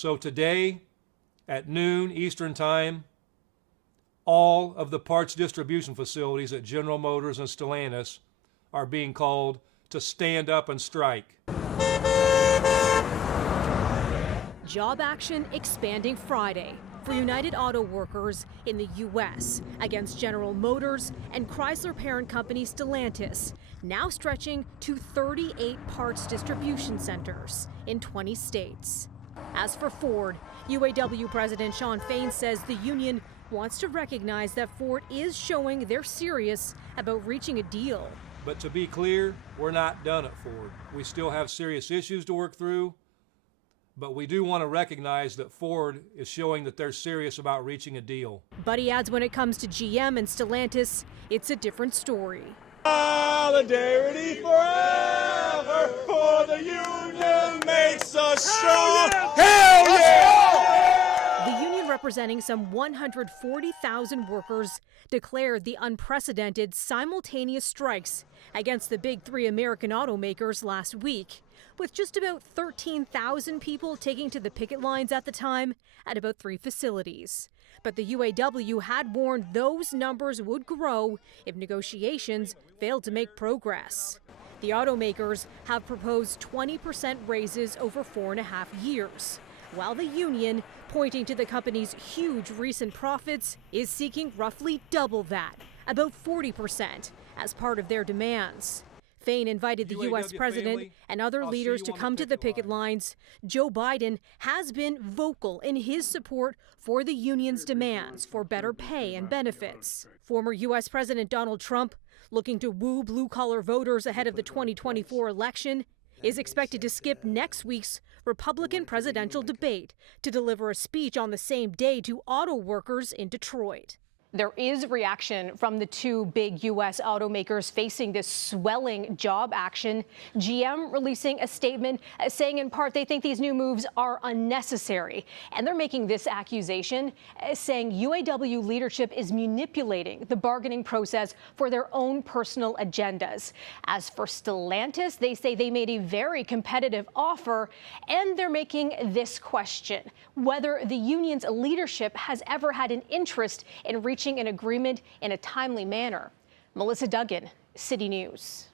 So today, at noon Eastern Time, all of the parts distribution facilities at General Motors and Stellantis are being called to stand up and strike. Job action expanding Friday for United Auto Workers in the U.S. against General Motors and Chrysler parent company Stellantis, now stretching to 38 parts distribution centers in 20 states. As for Ford, UAW President Shawn Fain says the union wants to recognize that Ford is showing they're serious about reaching a deal. But to be clear, we're not done at Ford. We still have serious issues to work through, but we do want to recognize that Ford is showing that they're serious about reaching a deal. But he adds when it comes to GM and Stellantis, it's a different story. Solidarity forever, for the union makes us strong. Hell yeah! The union, representing some 140,000 workers, declared the unprecedented simultaneous strikes against the Big Three American automakers last week, with just about 13,000 people taking to the picket lines at the time at about 3 facilities. But the UAW had warned those numbers would grow if negotiations failed to make progress. The automakers have proposed 20% raises over 4.5 years, while the union, pointing to the company's huge recent profits, is seeking roughly double that, about 40%, as part of their demands. Fain invited the U.S. president and other leaders to come to the picket lines. Joe Biden has been vocal in his support for the union's demands for better pay and benefits. Former U.S. President Donald Trump, looking to woo blue-collar voters ahead of the 2024 election, is expected to skip next week's Republican presidential debate to deliver a speech on the same day to auto workers in Detroit. There is reaction from the two big U.S. automakers facing this swelling job action. GM releasing a statement saying in part they think these new moves are unnecessary. And they're making this accusation, saying UAW leadership is manipulating the bargaining process for their own personal agendas. As for Stellantis, they say they made a very competitive offer, and they're making this question: whether the union's leadership has ever had an interest in reaching an agreement in a timely manner. Melissa Duggan, City News.